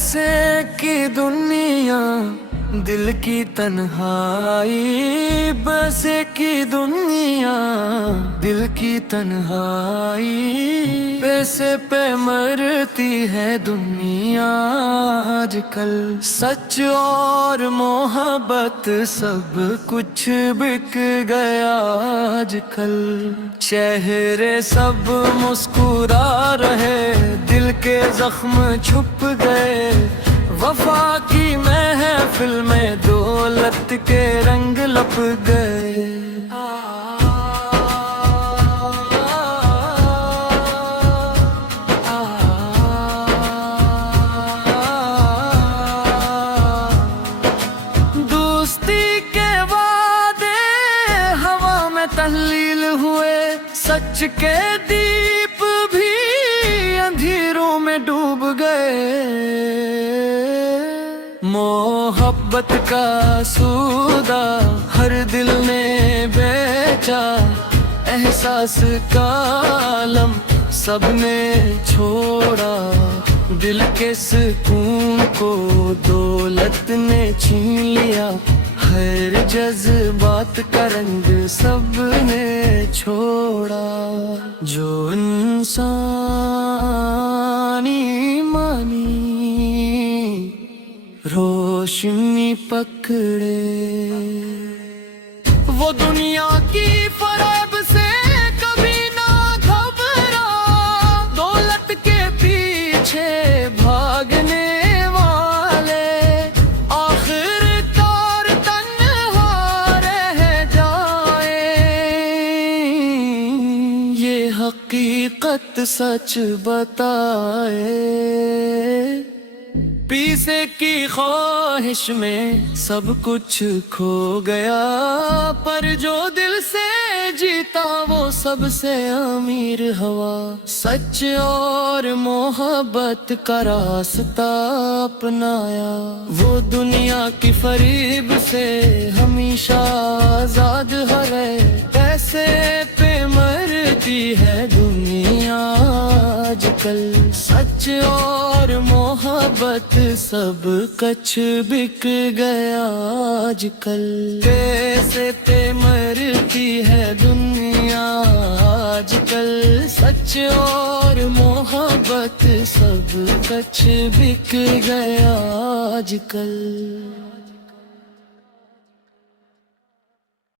पैसे की दुनिया दिल की तन्हाई, पैसे की दुनिया दिल की तन्हाई, पैसे पे मरती है दुनिया आजकल। सच और मोहब्बत सब कुछ बिक गया आजकल। चेहरे सब मुस्कुरा रहे, दिल के जख्म छुप गए। वफा की महफिल में दौलत के रंग लप गए। दोस्ती के वादे हवा में तहलील हुए, सच के दीप भी अंधेरों में डूब गए। मोहब्बत का सूदा हर दिल ने बेचा, एहसास का आलम सबने छोड़ा। दिल के सुकून को दौलत ने छीन लिया, हर जज्बात का रंग सबने छोड़ा। जो इंसानी मानी रोशनी पकड़े, वो दुनिया की फरेब से कभी ना घबरा। दौलत के पीछे भागने वाले आखिरकार तन्हा रह जाए। ये हकीकत सच बताए, पैसे की ख्वाहिश में सब कुछ खो गया। पर जो दिल से जीता वो सबसे अमीर हुआ। सच और मोहब्बत का रास्ता अपनाया, वो दुनिया की फरीब से हमेशा आजाद है। पैसे पे मरती है दुनिया आजकल। सच और मोहब्बत सब कुछ बिक गया आजकल। पैसे पे मरती है दुनिया आजकल। सच और मोहब्बत सब कुछ बिक गया आजकल।